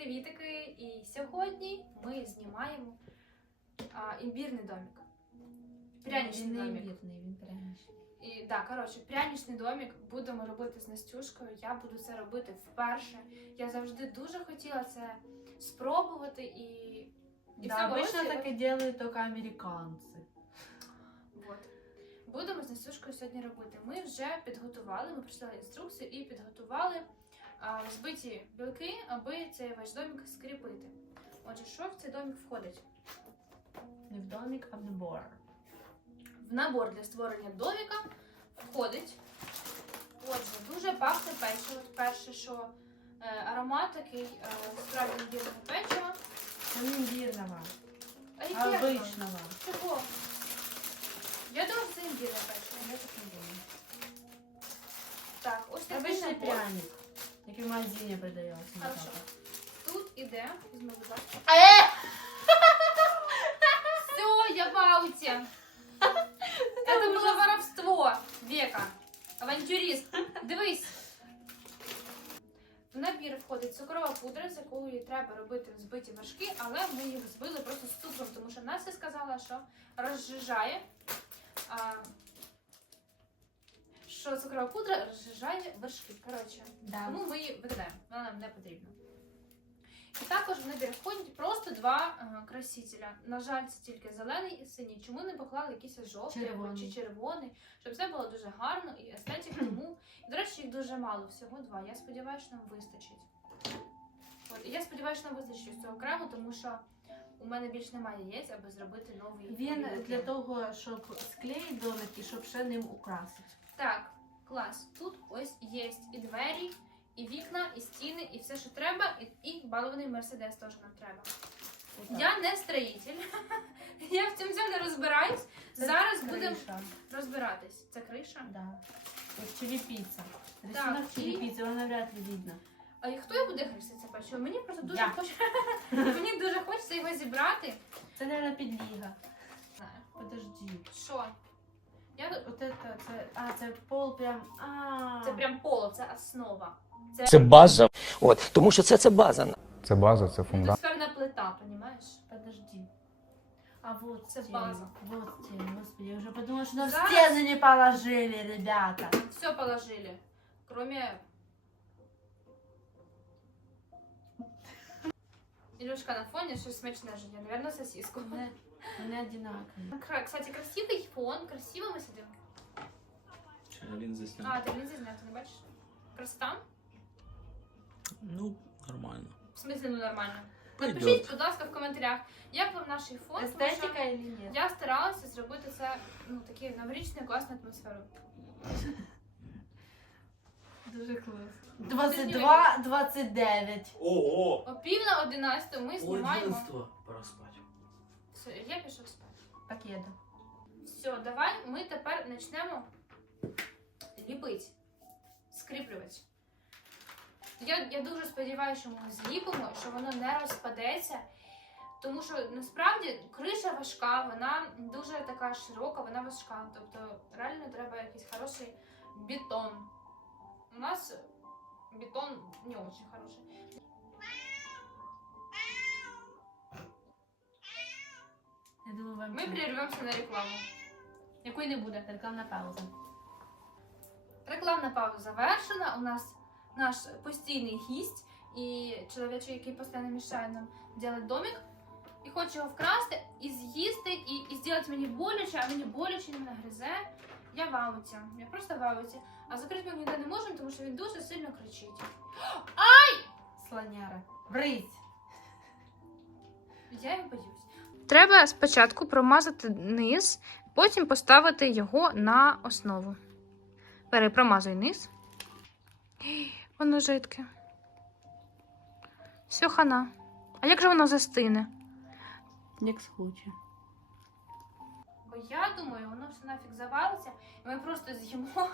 привітики! І сьогодні ми знімаємо а, імбірний домик. Не домик. імбірний, він пряничний. І да, коротше, пряничний домик будемо робити з Настюшкою. Я буду це робити вперше. Я завжди дуже хотіла це спробувати і. І Да, обычно так и делают только американцы. Вот. Будемо з Настюшкою сьогодні робити. Ми вже підготували, ми прочитали інструкцію і підготували збиті білки, аби цей ваш домик скріпити. Отже, що в цей домик входить? Не в домик, а в набор. В набор для створення домика входить. Отже, дуже пахне печиво. Перше, що е, аромат такий е, справді імбірного печива. Це не імбірного, А а яке воно? обичного. Чого? Я думаю, це імбірне печиво. Я так не думаю. Так, ось такий Обичний набор. пряник, який в магазині продається. Хорошо. Тут іде, візьму, будь ласка. Е! Все, я в ауте. Это было воровство века. Авантюрист. Дивись. В набір входить цукрова пудра, з якою треба робити взбиті вершки, але ми їх збили просто з цукром, тому що Настя сказала, що розжижає. Що цукрова пудра розжижає вершки. Коротше, Да. тому ми її викидаємо, вона нам не потрібна. І також в набір входять просто два е, красителя. На жаль, це тільки зелений і синій. Чому не поклали якийсь жовтий Червоний. чи червоний, щоб все було дуже гарно і естетик тому. І, до речі, їх дуже мало, всього два. Я сподіваюся, що нам вистачить. От, і я сподіваюся, що нам вистачить цього крему, тому що у мене більш немає яєць, аби зробити новий. Він для того, щоб склеїти домик і щоб ще ним украсити. Так, клас. Тут ось є і двері, і вікна, і стіни, і все, що треба, і, і балований мерседес теж нам треба. Я не строїтель. Я в цьому всьому не розбираюсь. Це Зараз будемо розбиратись. Це криша. Да. Як черепиця. Рисунок і- черепиці, воно навряд ли видно. А і хто буде гристи це печиво? Мені просто дуже Я. хоче... Мені дуже хочеться його зібрати. Це, мабуть, підліга. Подожди. Що? Я... тут- От это, це, а, це пол прям, а. Це прям поло, це основа. Це, Це база. От тому що це, це база. Це база, це Це фундамент. сферна плита, розумієш? Подожди. А вот Це стены. база. Вот стены. Господи, я уже подумала, что нам Зараз- стены не положили, ребята. Все положили. Кроме... Ілюшка на фоні щось смачне жиє. Наверное, сосиску. Вони, вони одинакові. Кра- Кстати, красивий фон, красиво ми сидимо. Лінзи зняв. А, ти лінзі зняти, не бачиш? Красота? Ну, нормально. В смысле, ну нормально. Пойдет. Напишіть, будь ласка, в коментарях, як вам наш фон, тому що Естетика или нет? я старалася зробити це ну, такі новорічну класну атмосферу. Дуже класно. 22, 29. Ого! О пів на 11 ми знімаємо. Пора спати. Все, я пішов спати. Пакета. Все, давай ми тепер почнемо ліпити, скріплювати. Я, я дуже сподіваюся, що ми зліпимо, що воно не розпадеться. Тому що насправді криша важка, вона дуже така широка, вона важка. Тобто реально треба якийсь хороший бетон. У нас бетон не дуже хороший. Ми перервемося на рекламу. Якої не буде. Рекламна пауза. Рекламна пауза завершена. У нас наш постійний гість і чоловічок, який постійно мішає нам робити домик. І хоче його вкрасти, і з'їсти, і, і зробити мені боляче, а мені боляче він нагризе. Я в ауті. Я просто в ауті. А закрити ми ніде не можемо, тому що він дуже сильно кричить. Ай! Слоняра. Брить. Я його боюсь. Треба спочатку промазати низ, потім поставити його на основу. Перепромазуй низ. Воно жидке. Все хана. А як же воно застине? Як схоче. Бо я думаю, воно все нафіг завалиться, і ми просто з'їмо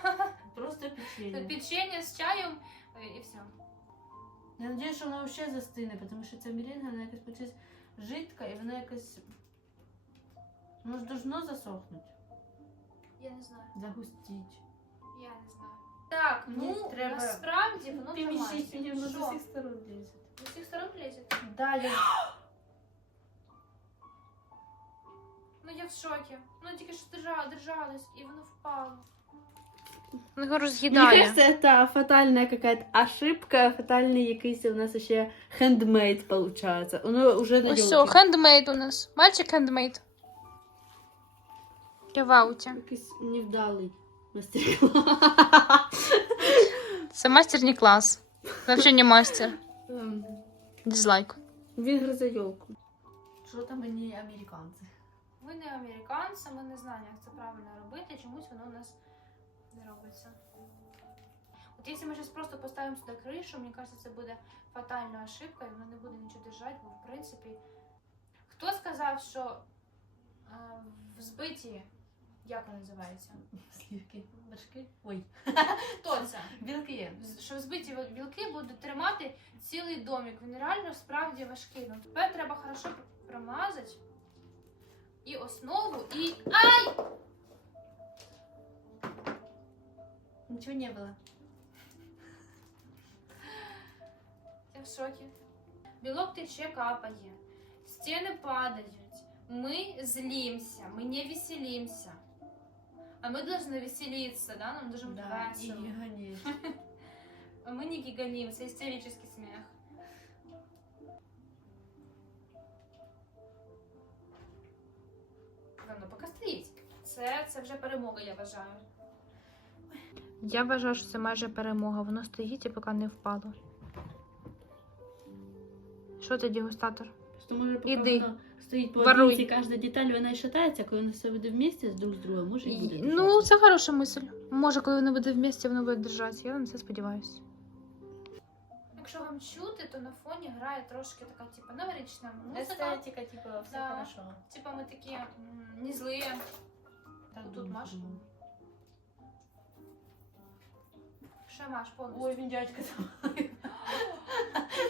Просто печенье. печення з чаєм е, і все. Я надіюсь, що вона взагалі застине, тому що ця мірінга, вона якась почись жидка і вона якась. Воно ж должно засохнути, Я не знаю. загустіть. Я не знаю. Так, Мені ну треба насправді воно Переміщіть тримається. мені воно з Що? усіх сторон лізе. З усіх сторон лезет. Да, я... Ну я в шокі. Ну тільки що держала, держалась, і воно впало. Ну, його Мне кажется, это фатальная какая-то ошибка, фатальний якийсь у нас ще хендмейд получается. Воно уже на все, хендмейд у нас. Мальчик хендмейд. Я в ауті. Якийсь невдалий мастер-клас. Це мастер не клас. Взагалі не мастер. Ем, Дизлайк. Він гризе йолку. Що там вони американці? Ми не американці, ми не знаємо, як це правильно робити, чомусь воно у нас не робиться. От якщо ми зараз просто поставимо сюди кришу, мені кажется, це буде фатальна ошибка, і воно не буде нічого держати, бо в принципі. Хто сказав, що е, в збиті, як воно називається? Слівки, вершки. Ой. Хто це? Білки є. Що взбиті ві- білки будуть тримати цілий домик. Він реально справді важкий. Ну тепер треба хорошо промазати. І основу, і. Ай! Нічого не було. Я в шокі. Білок тече, капає. Стіни падають. Ми злимся, мы не веселимся. А мы должны веселиться, да? Нам должно быть Да, і весело. ганіш. А мы не гигалимся, истерический смех. Воно поки стоїть. Це, це вже перемога, я вважаю. Я вважаю, що це майже перемога. Воно стоїть і поки не впало. Що це дегустатор? Просто може поки Іди. воно стоїть по Воруй. одинці, кожна деталь, вона і шатається, коли вони все буде вместе друг з другом, може і буде. Ну, це хороша мисль. Може, коли воно буде вместе, воно буде держатися. Я на це сподіваюся. Якщо вам чути, то на фоні грає трошки така, типу, новорічна музика. Естетика, типу, все Да. хорошо. Типа ми такі м, не злі. Так Тут Маша. думаю. Що Маш, повністю? Ой, він дядька там.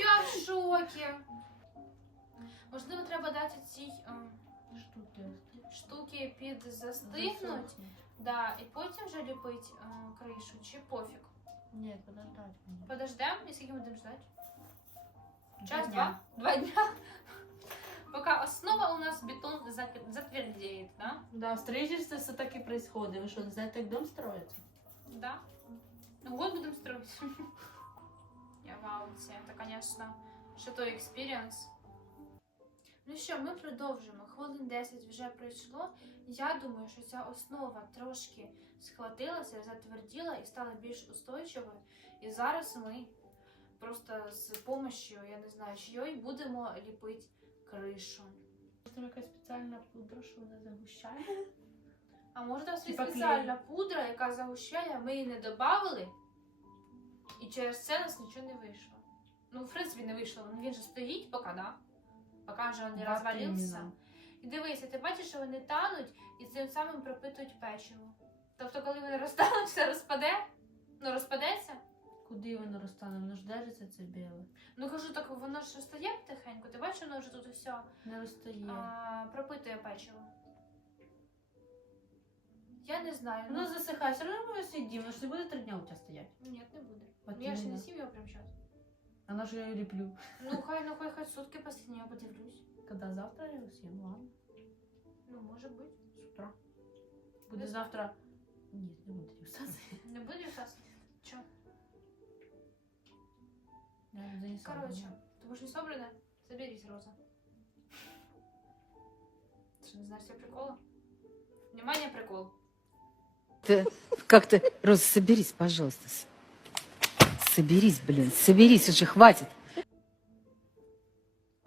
Я в шокі. Можливо, треба дати цій ем, Штуки. штуки під застигнуть, да, і потім вже ліпить ем, кришу, чи пофіг. Ні, подождать. мені. Подождемо, і скільки будемо ждати? Два Час, дня. два? Два дня. Пока основа у нас бетон зак- затвердеет, да? Да, в строительстве все так и происходит. Вы что, не знаете, как дом строится? Да. Ну вот будем строить. Я в ауті. Це, конечно, що то експіріенс. Ну що, ми продовжуємо. Хвилин 10 вже пройшло. Я думаю, що ця основа трошки схватилася, затверділа і стала більш устойчивою. І зараз ми просто з допомогою, я не знаю, чиєї, будемо ліпити кришу. Там якась спеціальна пудра, що вона загущає. А може там Типа спеціальна пудра, яка загущає, ми її не додали, і через це у нас нічого не вийшло. Ну, в принципі, не вийшло. Ну, Він же стоїть поки, да? Поки вже він не Да, розвалився. іменно. І дивися, ти бачиш, що вони тануть і цим самим пропитують печиво. Тобто, коли вони розтануть, все розпаде, ну розпадеться. Куди воно розтане? Воно ж держиться це біле. Ну кажу, так воно ж розстає потихеньку. Ти бачиш, воно вже тут все Не розстає. а, пропитує печиво. Я не знаю. Воно Ну, засихає, все одно ми сидимо, воно ж не буде три дня у тебе стояти. ні, не буде. От Ну, я ж не іменно. сів його прямо зараз. Вона ж я її ліплю. Ну, хай, ну хай хоть сутки посидні, я подивлюсь. Коли завтра я його съем, ладно. Ну, може бути. З утра. Буде Не завтра. Ні, не буде дегустації. Не буде час? Чо? Я його занесла. Короче, ты будешь не собрана? Соберись, Роза. Ты что, не знаешь себе прикола? Внимание, прикол. Ты как-то, Роза, соберись, пожалуйста. С- Соберись, блин, соберись уже, хватит.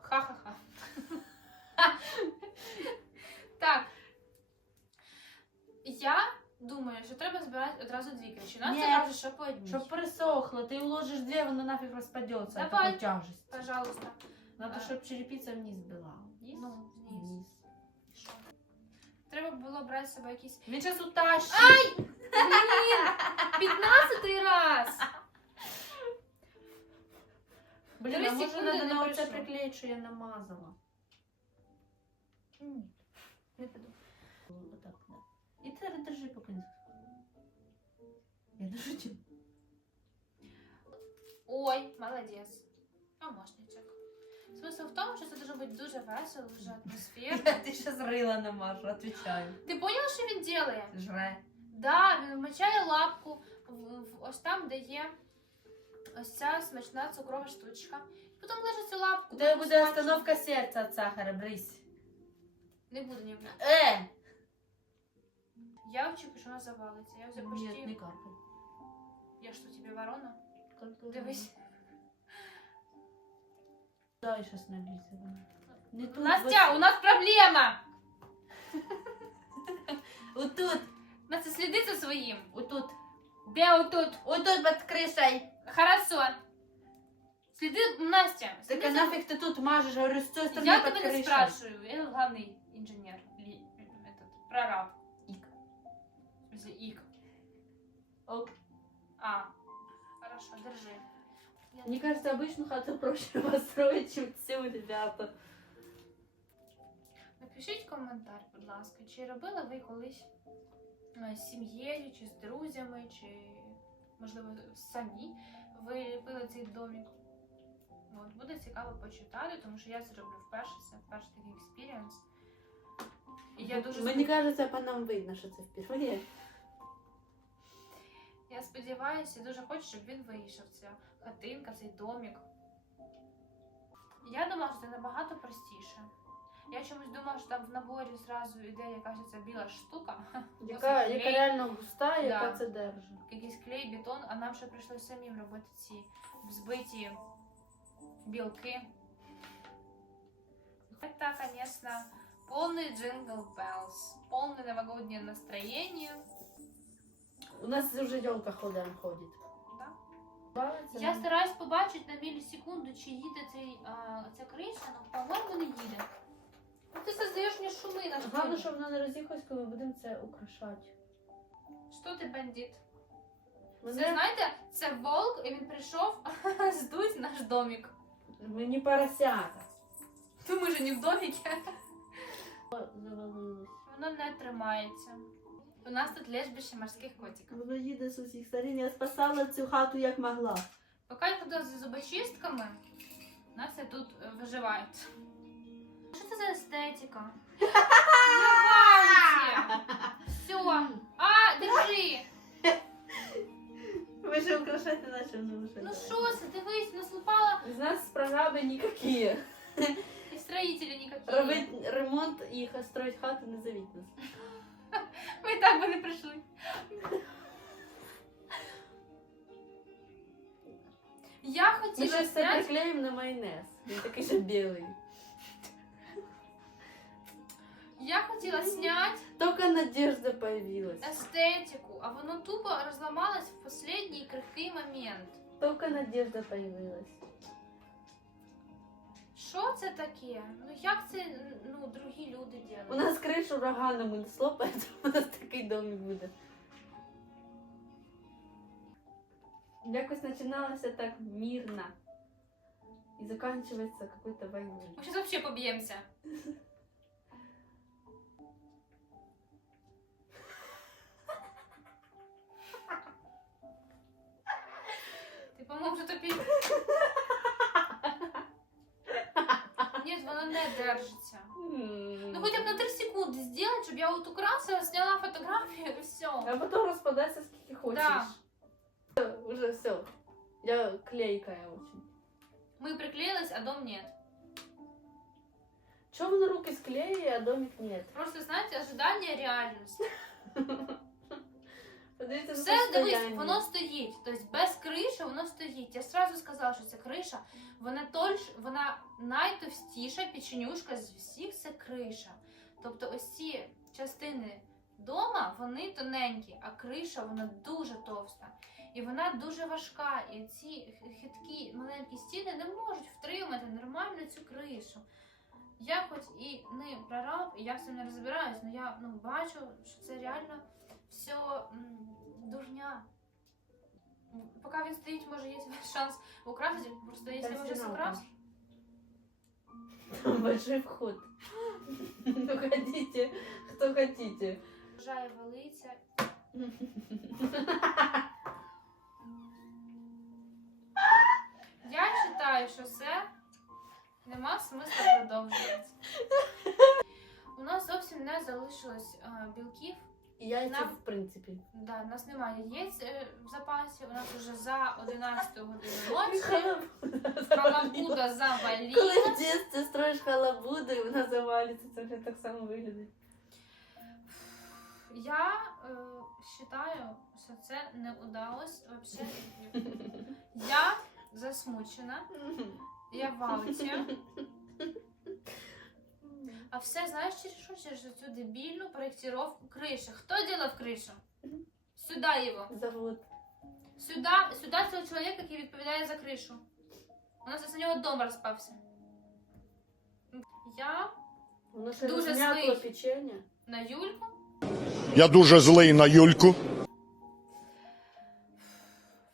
Ха-ха-ха. Так. Я думаю, що треба збирати одразу дві криші. Настя Ні. каже, що по одній. Щоб пересохло, ти уложиш дві, воно нафіг розпадеться. Давай. Давай. тяжесть. Пожалуйста. Надо, А. щоб черепиця вниз була. Вниз? Ну, вниз. Вниз. Що? Треба було брати з собою якісь... Він зараз утащить. Блін! П'ятнадцятий раз! Блін, Три а може секунди треба не на оце пройшло. приклеїти, що я намазала. Ні, не піду. Отак, да. І ти держи, поки не Я держу тебе. Ой, молодець. Помощничок. Смисл в тому, що це може бути дуже весело, дуже атмосферно. Ти ще зрила на Машу, отвечаю. Ти поняла, що він робить? Жре. Да, він вмочає лапку в, в- ось там, де є ось ця смачна цукрова штучка. Потім лежить цю лапку. У тебе буде смачно. остановка серця від сахара, брись. Не буде ні. Е! Я очікую, що вона завалиться. Я вже почти... Нет, не каркай. Я що, тобі ворона? Дивись. Дай щас набійся. Не тут. Настя, у нас проблема! Вот тут, Настя, сліди за своїм. вот тут. Де отут? Вот тут под крышей. Хорошо. Сліди, Настя. Так сліди а за- нафиг ты тут мажешь? Говорю, с той стороны Я под тебе не крышей. спрашиваю. Я главный инженер. Ли, этот, прораб. Ик. В смысле, ик. Ок. А. Хорошо, держи. Мне кажется, обычную хату проще построить, чем всю, ребята. Напишіть коментар, будь ласка, чи робили ви колись е, з сім'єю, чи з друзями, чи, можливо, самі ви ліпили цей домик. От, буде цікаво почитати, тому що я це роблю вперше, це перший такий експірієнс. І я дуже Мені кажется, по нам видно, що це вперше. Я сподіваюся, дуже хочу, щоб він вийшов. Ця хатинка, цей домик. Я думала, що це набагато простіше. Я чомусь думала, що там в наборі зразу йде якась ця біла штука. Яка, яка реально густа, яка Да. це держить. якийсь клей, бетон, а нам ще прийшлося самим робити ці взбиті білки. Это, конечно, полный джингл беллс, полное новогоднее настроение. У нас вже елка ходом ходить. Да? Я стараюсь побачити на мілісекунду, чи їде цей, а, ця криша, але, по-моєму, не їде. Ну, ти создаєш мені шуми на Головне, щоб вона не роз'їхалась, коли ми будемо це украшати. Що ти бандит? Це, Мене... знаєте, це волк, і він прийшов здуть наш домик. Ми не поросята. Ну, ми ж не в домике. Завалилось. Воно не тримається. У нас тут лежбище морських котиків. Воно їде з усіх сторін. Я спасала цю хату як могла. Поки я ходила за зубочистками, Настя тут е, виживає. Що це за естетика? Все. А, держи. Ми ще украшати наче не лише. Ну що це, дивись, наслупала З нас програми ніякі. і строїтелі ніякі. Робити ремонт і ха- строїть хату не зовіть нас. Ми і так би не прийшли. Я Ми хотіла ще все зняти, приклеїмо на майонез. Він такий же білий. я хотіла зняти Тільки надежда появилась. естетику, а воно тупо розламалось в останній крихкий момент. Тільки надежда появилась. Що це таке? Ну як це ну, другі люди У роблять? нас кришу ураганом унесло, поэтому у нас такий домик буде. Якось починалося так мирно. І заканчивается какой-то войной. Ми зараз взагалі поб'ємося. Ти, по-моєму, вже. Ні, воно не держиться. Ну хоча б на 3 секунди зробити, щоб я от украсила, зняла фотографію і все. А потім розпадайся скільки хочеш. Да. Уже все. Я клейкая очень. Ми приклеїлись, а дом нет. Чого воно руки склеює, а домик нет? Просто, знаєте, ожидання реальності. Подивіться Все, дивись, воно стоїть. Тобто без криші воно стоїть. Я сразу сказала, що це криша. Вона тольш, вона найтовстіша печенюшка з всіх це криша. Тобто ось ці частини дома, вони тоненькі, а криша вона дуже товста. І вона дуже важка. І ці хиткі маленькі стіни не можуть втримати нормально цю кришу. Я хоч і не прораб, і я в цьому не розбираюсь, але я ну, бачу, що це реально все дурня. М, Поки він стоїть, може є шанс украсити, просто якщо украсимо. Там большой вход. Ну, ходите, кто хотите. Бажає валиться. Я вважаю, що це нема смисла продовжувати. У нас зовсім не залишилось білків. І яйця, Нам- в принципі. Да, у нас немає яєць е, в запасі, у нас вже за 11 годину ночі. Халабуда Коли завалила. в дитинстві строїш халабуду і вона завалиться, це вже так само виглядає. Я е, вважаю, що це не удалось вообще. Я засмучена, я в ауті. А все, знаєш, через що? Через цю дебільну проєктировку криші. Хто делав кришу? Сюда його. Завод. Сюда, сюда цього чоловіка, який відповідає за кришу. У нас за нього дом розпався. Я Воно ще Дуже розм'якло злий. печення. на Юльку. Я дуже злий на Юльку.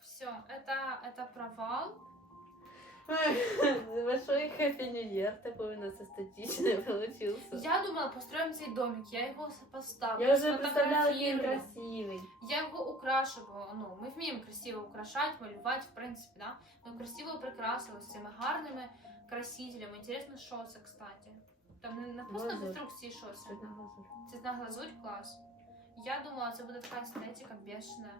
Все, это, это провал. Большой хэппи нью такой у нас эстетичный получился. Я думала, построим цей домик, я його поставлю. Я уже представляла, какой он сфотографірую. красивый. Я його украшу, бо ну, ми вміємо красиво украшати, малювати, в принципі, да? Ми красиво прикрасили з цими гарними красителями. Інтересно, що це, кстати. Там не написано в Глазурь. інструкції, що це. Цветная глазурь. Цвітна глазурь, клас. Я думала, це буде така естетика бешена.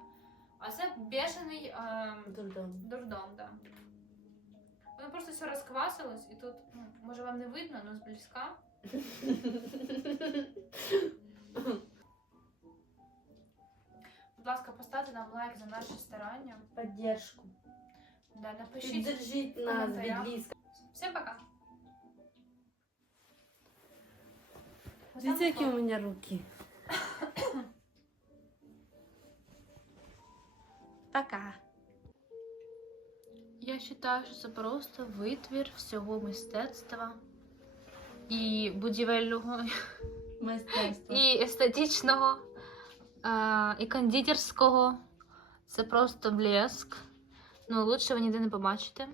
А це бешений ем, Дурдом. дурдом, да. Воно просто все розквасилось, і тут, ну, може вам не видно, але зблизька. Будь ласка, поставте нам лайк за наше старання. Поддержку. Да, напишіть. Поддержите нас, комментариях. бедлиска. Всім пока. Видите, какие у меня руки? Пока. Я вважаю, що це просто витвір всього мистецтва і будівельного, мистецтва, і естетичного, і кондитерського. Це просто блеск. Ну, лучше ви ніде не побачите.